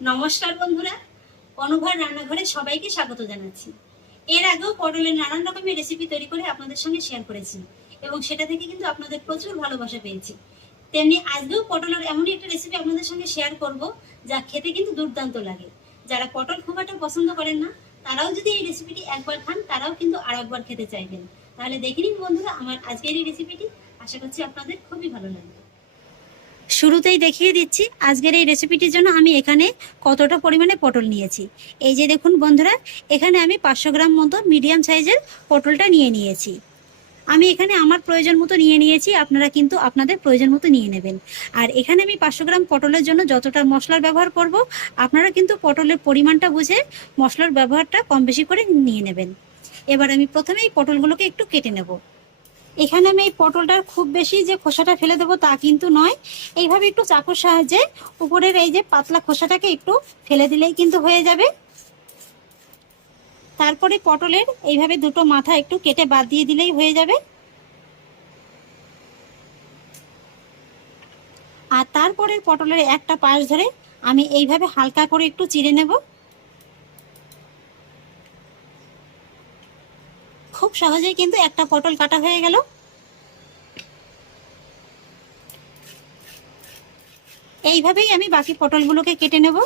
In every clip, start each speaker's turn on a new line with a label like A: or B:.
A: নমস্কার বন্ধুরা। অনুভর রান্নাঘরে সবাইকে স্বাগত জানাচ্ছি। এর আগেও পটলের নানান রকমের রেসিপি তৈরি করে আপনাদের সঙ্গে শেয়ার করেছি এবং সেটা থেকে কিন্তু আপনাদের প্রচুর ভালোবাসা পেয়েছি। তেমনি আজকেও পটলের এমনই একটা রেসিপি আপনাদের সঙ্গে শেয়ার করব যা খেতে কিন্তু দুর্দান্ত লাগে। যারা পটল খুব একটা পছন্দ করেন না, তারাও যদি এই রেসিপিটি একবার খান, তারাও কিন্তু আর একবার খেতে চাইবেন। তাহলে দেখে নিন বন্ধুরা, আমার আজকের এই রেসিপিটি আশা করছি আপনাদের খুবই ভালো লাগবে। শুরুতেই দেখিয়ে দিচ্ছি আজকের এই রেসিপিটির জন্য আমি এখানে কতটা পরিমাণে পটল নিয়েছি। এই যে দেখুন বন্ধুরা, এখানে আমি পাঁচশো গ্রাম মতো মিডিয়াম সাইজের পটলটা নিয়ে নিয়েছি। আমি এখানে আমার প্রয়োজন মতো নিয়ে নিয়েছি, আপনারা কিন্তু আপনাদের প্রয়োজন মতো নিয়ে নেবেন। আর এখানে আমি পাঁচশো গ্রাম পটলের জন্য যতটা মশলার ব্যবহার করব, আপনারা কিন্তু পটলের পরিমাণটা বুঝে মশলার ব্যবহারটা কম বেশি করে নিয়ে নেবেন। এবার আমি প্রথমেই পটলগুলোকে একটু কেটে নেব। এখানে আমি এই পটলটার খুব বেশি যে খোসাটা ফেলে দেবো তা কিন্তু নয়। এইভাবে একটু চাকুর সাহায্যে উপরের এই যে পাতলা খোসাটাকে একটু ফেলে দিলেই কিন্তু হয়ে যাবে। তারপরে পটলের এইভাবে দুটো মাথা একটু কেটে বাদ দিয়ে দিলেই হয়ে যাবে। আর তারপরের পটলের একটা পাশ ধরে আমি এইভাবে হালকা করে একটু চিড়ে নেব। খুব সহজেই কিন্তু একটা পটল কাটা হয়ে গেল। এইভাবেই আমি বাকি পটলগুলোকে কেটে নেব।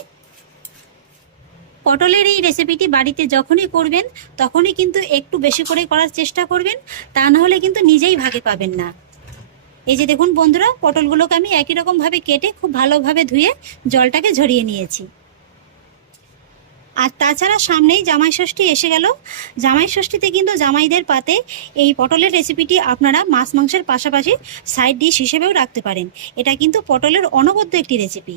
A: পটলের এই রেসিপিটি বাড়িতে যখনই করবেন, তখনই কিন্তু একটু বেশি করে করার চেষ্টা করবেন, তা না হলে কিন্তু নিজেই ভাগে পাবেন না। এই যে দেখুন বন্ধুরা, পটলগুলোকে আমি একই রকমভাবে কেটে খুব ভালোভাবে ধুয়ে জলটাকে ঝরিয়ে নিয়েছি। আর তাছাড়া সামনেই জামাই ষষ্ঠী এসে গেল। জামাই ষষ্ঠীতে কিন্তু জামাইদের পাতে এই পটলের রেসিপিটি আপনারা মাছ মাংসের পাশাপাশি সাইড ডিশ হিসেবেও রাখতে পারেন। এটা কিন্তু পটলের অনবদ্য একটি রেসিপি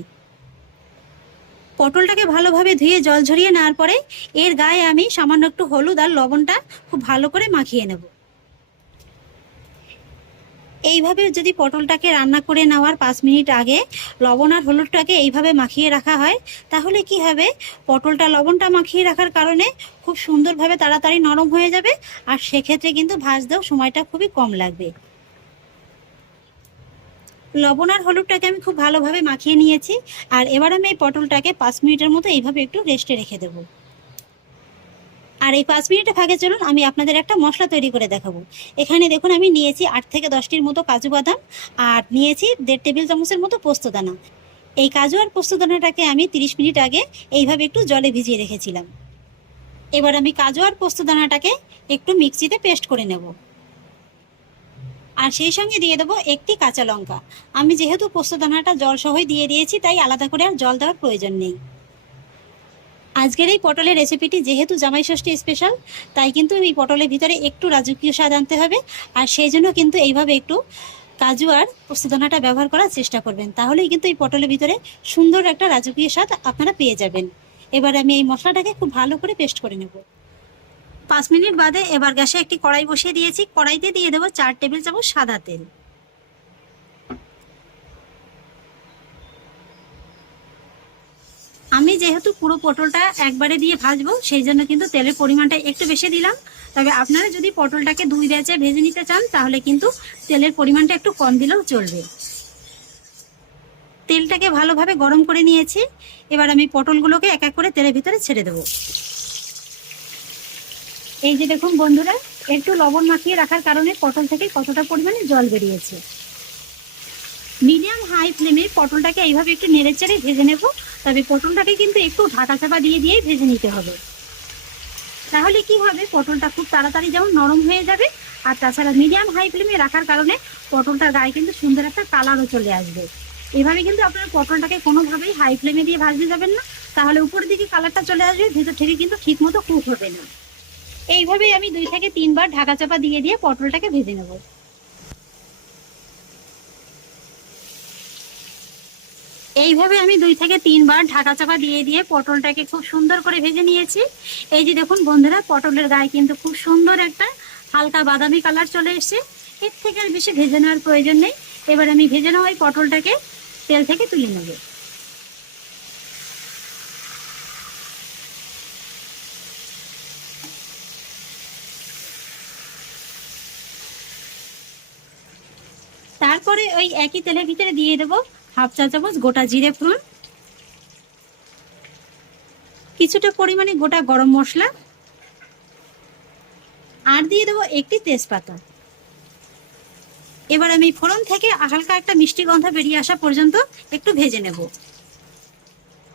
A: পটলটাকে ভালোভাবে ধুয়ে জল ঝরিয়ে নেওয়ার পরে এর গায়ে আমি সামান্য একটু হলুদ আর লবণটা খুব ভালো করে মাখিয়ে নেব। এইভাবে যদি পটলটাকে রান্না করে নেওয়ার পাঁচ মিনিট আগে লবণ আর হলুদটাকে এইভাবে মাখিয়ে রাখা হয়, তাহলে কি হবে? পটলটা লবণটা মাখিয়ে রাখার কারণে খুব সুন্দরভাবে তাড়াতাড়ি নরম হয়ে যাবে আর সেক্ষেত্রে কিন্তু ভাজতেও সময়টা খুবই কম লাগবে। লবণ আর হলুদটাকে আমি খুব ভালোভাবে মাখিয়ে নিয়েছি আর এবার আমি এই পটলটাকে পাঁচ মিনিটের মতো এইভাবে একটু রেস্টে রেখে দেবো। আর এই পাঁচ মিনিটে ফাঁকে চলুন, আমি আপনাদের একটা মশলা তৈরি করে দেখাবো। এখানে দেখুন, আমি নিয়েছি আট থেকে দশটির মতো কাজু বাদাম আর নিয়েছি দেড় টেবিল চামচের মতো পোস্তদানা এই কাজু আর পোস্তদানাটাকে আমি তিরিশ মিনিট আগে এইভাবে একটু জলে ভিজিয়ে রেখেছিলাম। এবার আমি কাজু আর পোস্তদানাটাকে একটু মিক্সিতে পেস্ট করে নেব। আর সেই সঙ্গে দিয়ে দেবো একটি কাঁচা লঙ্কা। আমি যেহেতু পোস্তদানাটা জল সহই দিয়ে দিয়েছি, তাই আলাদা করে আর জল দেওয়ার প্রয়োজন নেই। আজকের এই পটলের রেসিপিটি যেহেতু জামাই ষষ্ঠী স্পেশাল তাই কিন্তু এই পটলের ভিতরে একটু রাজকীয় স্বাদ আনতে হবে। আর সেই জন্য কিন্তু এইভাবে একটু কাজু আর পোস্তদানাটা ব্যবহার করার চেষ্টা করবেন। তাহলেই কিন্তু এই পটলের ভিতরে সুন্দর একটা রাজকীয় স্বাদ আপনারা পেয়ে যাবেন। এবার আমি এই মশলাটাকে খুব ভালো করে পেস্ট করে নেব। পাঁচ মিনিট বাদে এবার গ্যাসে একটি কড়াই বসিয়ে দিয়েছি। কড়াইতে দিয়ে দেবো চার টেবিল চামচ সাদা তেল আমি যেহেতু পুরো পটলটা একবারে দিয়ে ভাজবো, সেই জন্য কিন্তু তেলের পরিমাণটা একটু বেশি দিলাম। তবে আপনারা যদি পটলটাকে দুই ব্যাচে ভেজে নিতে চান, তাহলে কিন্তু তেলের পরিমাণটা একটু কম দিলেও চলবে। তেলটাকে ভালোভাবে গরম করে নিয়েছি। এবার আমি পটলগুলোকে এক এক করে তেলের ভিতরে ছেড়ে দেবো। এই যে দেখুন বন্ধুরা, একটু লবণ মাখিয়ে রাখার কারণে পটল থেকে কতটা পরিমাণে জল বেরিয়েছে। মিডিয়াম হাই ফ্লেমে পটলটাকে এইভাবে একটু নেড়ে চেড়ে ভেজে নেব। তবে পটলটাকে কিন্তু একটু ঢাকা চাপা দিয়ে দিয়েই ভেজে নিতে হবে। তাহলে কি হবে? পটলটা খুব তাড়াতাড়ি যেমন নরম হয়ে যাবে, আর তাছাড়া মিডিয়াম হাই ফ্লেমে রাখার কারণে পটলটার গায়ে কিন্তু সুন্দর একটা কালারও চলে আসবে। এভাবে কিন্তু আপনার পটলটাকে কোনোভাবেই হাই ফ্লেমে দিয়ে ভাজতে যাবেন না। তাহলে উপরের দিকে কালারটা চলে আসবে, ভেতর থেকে কিন্তু ঠিক মতো কুক হবে না। এইভাবেই আমি দুই থেকে তিনবার ঢাকা চাপা দিয়ে দিয়ে পটলটাকে ভেজে নেব। এইভাবে আমি দুই থেকে তিনবার ঢাকা চাপা দিয়ে দিয়ে পটলটাকে খুব সুন্দর করে ভেজে নিয়েছি। এই যে দেখুন বন্ধুরা, পটলের গায়ে কিন্তু খুব সুন্দর একটা হালকা বাদামি কালার চলে এসছে। এর থেকে আর বেশি ভেজে নেওয়ার প্রয়োজন নেই। এবার আমি ভেজে নেওয়া এই পটলটাকে তেল থেকে তুলে নেব। তারপরে ওই একই তেলের ভিতরে দিয়ে দেবো হাফ চা চামচ, গোটা জিরে ফোড়ন, কিছুটা পরিমাণে গোটা গরম মশলা, আর দিয়ে দেবো একটি তেজপাতা। এবার আমি ফোড়ন থেকে হালকা একটা মিষ্টি গন্ধ বেরিয়ে আসা পর্যন্ত একটু ভেজে নেব।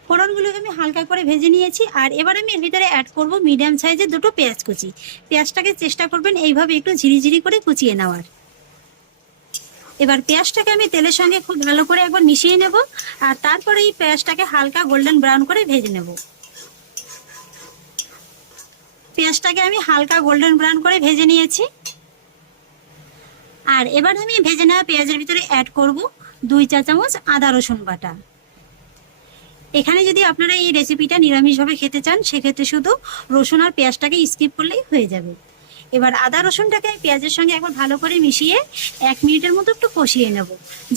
A: ফোড়নগুলোকে আমি হালকা করে ভেজে নিয়েছি, আর এবার আমি এর ভিতরে অ্যাড করব মিডিয়াম সাইজের দুটো পেঁয়াজ কুচি। পেঁয়াজটাকে চেষ্টা করবেন এইভাবে একটু ঝিরিঝিরি করে কুচিয়ে নেওয়ার। এবার পেঁয়াজটাকে আমি তেলের সঙ্গে খুব ভালো করে একবার মিশিয়ে নেব, আর তারপরে এই পেঁয়াজটাকে হালকা গোল্ডেন ব্রাউন করে ভেজে নেব। পেঁয়াজটাকে আমি হালকা গোল্ডেন ব্রাউন করে ভেজে নিয়েছি। আর এবার আমি ভেজে নেওয়া পেঁয়াজের ভিতরে অ্যাড করব দুই চা চামচ আদা রসুন বাটা। এখানে যদি আপনারা এই রেসিপিটা নিরামিষভাবে খেতে চান, সেক্ষেত্রে শুধু রসুন আর পেঁয়াজটাকে স্কিপ করলেই হয়ে যাবে। এবার আদা রসুনটাকে পেঁয়াজের সঙ্গে একবার ভালো করে মিশিয়ে এক মিনিটের মতো একটু কষিয়ে নেব,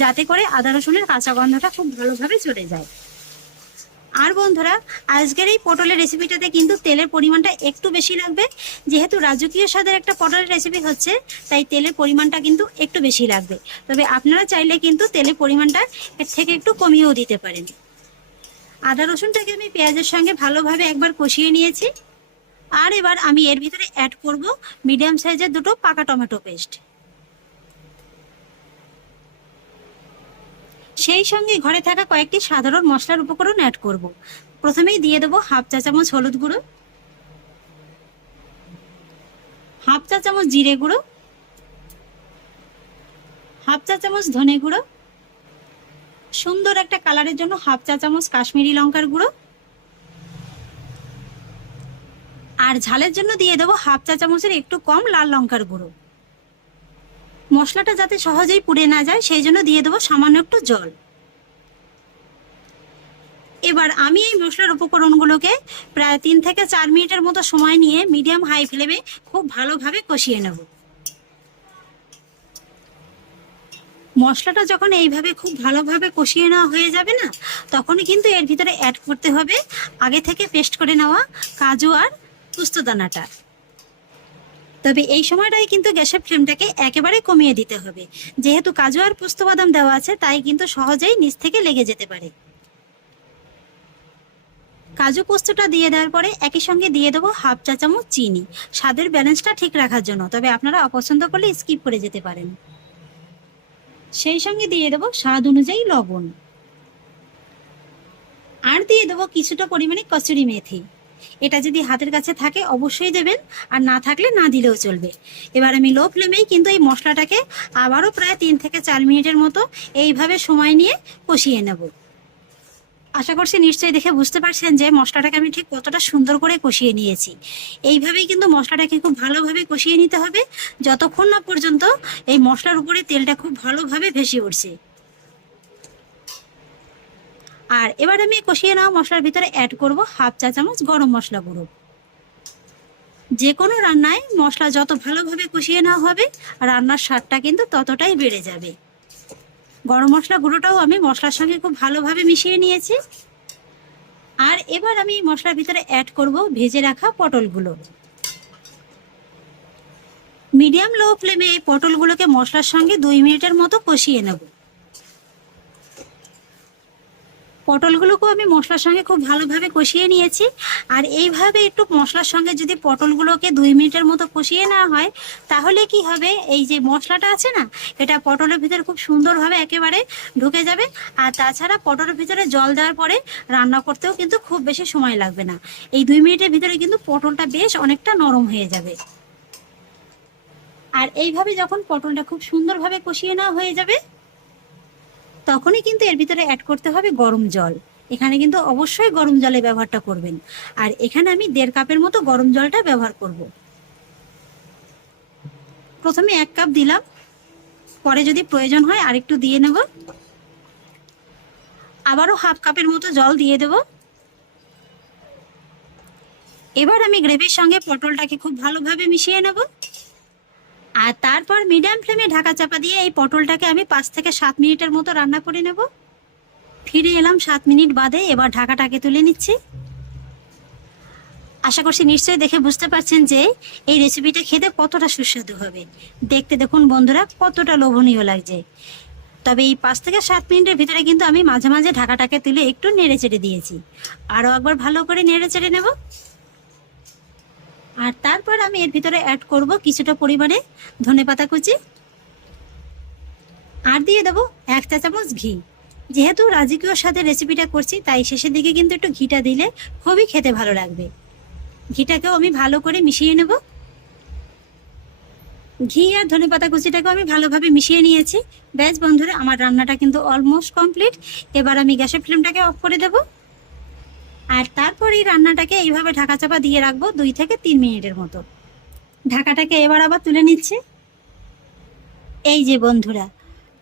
A: যাতে করে আদা রসুনের কাঁচা গন্ধটা খুব ভালোভাবে চলে যায়। আর বন্ধুরা, আজকের এই পটলের রেসিপিটাতে কিন্তু তেলের পরিমাণটা একটু বেশি লাগবে। যেহেতু রাজকীয় স্বাদের একটা পটলের রেসিপি হচ্ছে, তাই তেলের পরিমাণটা কিন্তু একটু বেশি লাগবে। তবে আপনারা চাইলে কিন্তু তেলের পরিমাণটা এর থেকে একটু কমিয়েও দিতে পারেন। আদা রসুনটাকে আমি পেঁয়াজের সঙ্গে ভালোভাবে একবার কষিয়ে নিয়েছি। আর এবার আমি এর ভিতরে অ্যাড করব মিডিয়াম সাইজের দুটো পাকা টমেটো পেস্ট সেই সঙ্গে ঘরে থাকা কয়েকটি সাধারণ মশলার উপকরণ অ্যাড করব। প্রথমেই দিয়ে দেবো হাফ চা চামচ হলুদ গুঁড়ো হাফ চা চামচ জিরে গুঁড়ো হাফ চা চামচ ধনে গুঁড়ো, সুন্দর একটা কালারের জন্য হাফ চা চামচ কাশ্মীরি লঙ্কার গুঁড়ো আর ঝালের জন্য দিয়ে দেবো হাফ চা চামচের একটু কম লাল লঙ্কার গুঁড়ো। মশলাটা যাতে সহজেই পুড়ে না যায়, সেই জন্য দিয়ে দেবো সামান্য একটু জল। এবার আমি এই মশলার উপকরণগুলোকে প্রায় তিন থেকে চার মিনিটের মতো সময় নিয়ে মিডিয়াম হাই ফ্লেমে খুব ভালোভাবে কষিয়ে নেব। মশলাটা যখন এইভাবে খুব ভালোভাবে কষিয়ে নেওয়া হয়ে যাবে না, তখনই কিন্তু এর ভিতরে অ্যাড করতে হবে আগে থেকে পেস্ট করে নেওয়া কাজু আর পুস্তদানাটা। তবে এই সময়টাই কিন্তু গ্যাসের ফ্লেমটাকে একেবারে কমিয়ে দিতে হবে। যেহেতু কাজু আর পোস্ত বাদাম দেওয়া আছে, তাই কিন্তু সহজেই নিচ থেকে লেগে যেতে পারে। কাজু পোস্তটা দিয়ে দেওয়ার পরে একই সঙ্গে দিয়ে দেবো হাফ চা চামচ চিনি। স্বাদের ব্যালেন্সটা ঠিক রাখার জন্য, তবে আপনারা অপছন্দ করলে স্কিপ করে যেতে পারেন। সেই সঙ্গে দিয়ে দেবো স্বাদ অনুযায়ী লবণ। আর দিয়ে দেবো কিছুটা পরিমাণে কচুরি মেথি। এটা যদি হাতের কাছে থাকে, অবশ্যই দেবেন। আর না থাকলে না দিলেও চলবে। এবার আমি লো ফ্লেমেই কিন্তু এই মশলাটাকে আবারও প্রায় তিন থেকে চার মিনিটের মতো এইভাবে সময় নিয়ে কষিয়ে নেব। আশা করছি নিশ্চয়ই দেখে বুঝতে পারছেন যে মশলাটাকে আমি ঠিক কতটা সুন্দর করে কষিয়ে নিয়েছি। এইভাবেই কিন্তু মশলাটাকে খুব ভালোভাবে কষিয়ে নিতে হবে। যতক্ষণ না পর্যন্ত এই মশলার উপরে তেলটা খুব ভালোভাবে ভেসে উঠছে। আর এবার আমি কষিয়ে নেওয়া মশলার ভিতরে অ্যাড করব হাফ চা চামচ গরম মশলা গুঁড়ো। যে কোনো রান্নায় মশলা যত ভালোভাবে কষিয়ে নেওয়া হবে, রান্নার স্বাদটা কিন্তু ততটাই বেড়ে যাবে। গরম মশলা গুঁড়োটাও আমি মশলার সঙ্গে খুব ভালোভাবে মিশিয়ে নিয়েছি। আর এবার আমি মশলার ভিতরে অ্যাড করব ভেজে রাখা পটলগুলো। মিডিয়াম লো ফ্লেমে এই পটলগুলোকে মশলার সঙ্গে দুই মিনিটের মতো কষিয়ে নেব। পটলগুলোকেও আমি মশলার সঙ্গে খুব ভালোভাবে কষিয়ে নিয়েছি। আর এইভাবে একটু মশলার সঙ্গে যদি পটলগুলোকে দুই মিনিটের মতো কষিয়ে নেওয়া হয়, তাহলে কি হবে? এই যে মশলাটা আছে না, এটা পটলের ভিতরে খুব সুন্দরভাবে একেবারে ঢুকে যাবে। আর তাছাড়া পটলের ভিতরে জল দেওয়ার পরে রান্না করতেও কিন্তু খুব বেশি সময় লাগবে না। এই দুই মিনিটের ভিতরে কিন্তু পটলটা বেশ অনেকটা নরম হয়ে যাবে। আর এইভাবে যখন পটলটা খুব সুন্দরভাবে কষিয়ে নেওয়া হয়ে যাবে তখনই কিন্তু এর ভিতরে অ্যাড করতে হবে গরম জল। এখানে কিন্তু অবশ্যই গরম জলে ব্যবহারটা করবেন। আর এখানে আমি দেড় কাপের মতো গরম জলটা ব্যবহার করব। প্রথমে এক কাপ দিলাম। পরে যদি প্রয়োজন হয় আরেকটু দিয়ে নেব। আবারও হাফ কাপের মতো জল দিয়ে দেব। এবার আমি গ্রেভির সঙ্গে পটলটাকে খুব ভালোভাবে মিশিয়ে নেব। আর তারপর মিডিয়াম ফ্লেমে ঢাকা চাপা দিয়ে এই পটলটাকে আমি পাঁচ থেকে সাত মিনিটের মতো রান্না করে নেব। ফিরে এলাম সাত মিনিট বাদে, এবার ঢাকাটাকে তুলে নিচ্ছি। আশা করছি নিশ্চয়ই দেখে বুঝতে পারছেন যে এই রেসিপিটা খেতে কতটা সুস্বাদু হবে। দেখতে দেখুন বন্ধুরা, কতটা লোভনীয় লাগছে। তবে এই পাঁচ থেকে সাত মিনিটের ভিতরে কিন্তু আমি মাঝে মাঝে ঢাকাটাকে তুলে একটু নেড়ে চেড়ে দিয়েছি। আরও একবার ভালো করে নেড়ে চেড়ে নেব। আর তারপর আমি এর ভিতরে অ্যাড করব কিছুটা পরিমাণে ধনে পাতা কুচি। আর দিয়ে দেবো এক চা চামচ ঘি। যেহেতু রাজকীয় সাথে রেসিপিটা করছি, তাই শেষের দিকে কিন্তু একটু ঘিটা দিলে খুবই খেতে ভালো লাগবে। ঘিটাকেও আমি ভালো করে মিশিয়ে নেব। ঘি আর ধনে পাতা কুচিটাকেও আমি ভালোভাবে মিশিয়ে নিয়েছি। ব্যাস বন্ধুরা, আমার রান্নাটা কিন্তু অলমোস্ট কমপ্লিট এবার আমি গ্যাসের ফ্লেমটাকে অফ করে দেব। তারপর এই রান্নাটাকে এইভাবে ঢাকা চাপা দিয়ে রাখব দুই থেকে তিন মিনিটের মতো। ঢাকাটাকে এবার আবার তুলে নিচ্ছে। এই যে বন্ধুরা,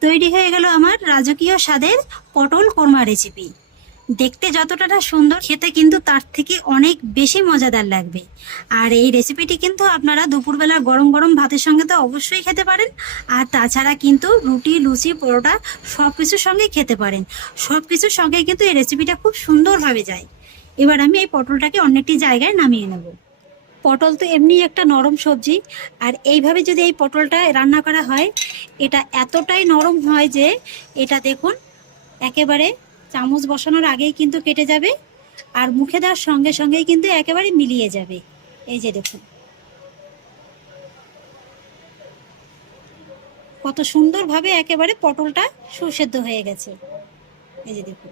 A: তৈরি হয়ে গেল আমার রাজকীয় স্বাদের পটল কোরমা রেসিপি দেখতে যতটা সুন্দর, খেতে কিন্তু তার থেকে অনেক বেশি মজাদার লাগবে। আর এই রেসিপিটি কিন্তু আপনারা দুপুরবেলা গরম গরম ভাতের সঙ্গে তো অবশ্যই খেতে পারেন। আর তাছাড়া কিন্তু রুটি, লুচি, পরোটা সব কিছুর সঙ্গে খেতে পারেন। সব কিছুর সঙ্গে কিন্তু এই রেসিপিটা খুব সুন্দরভাবে যায়। এবার আমি এই পটলটাকে অন্য একটি জায়গায় নামিয়ে নেব। পটল তো এমনি একটা নরম সবজি, আর এইভাবে যদি এই পটলটা রান্না করা হয়, এটা এতটাই নরম হয় যে এটা দেখুন, একেবারে চামচ বসানোর আগেই কিন্তু কেটে যাবে, আর মুখে দেওয়ার সঙ্গে সঙ্গেই কিন্তু একেবারে মিলিয়ে যাবে। এই যে দেখুন। কত সুন্দরভাবে একেবারে পটলটা সুসেদ্ধ হয়ে গেছে। এই যে দেখুন।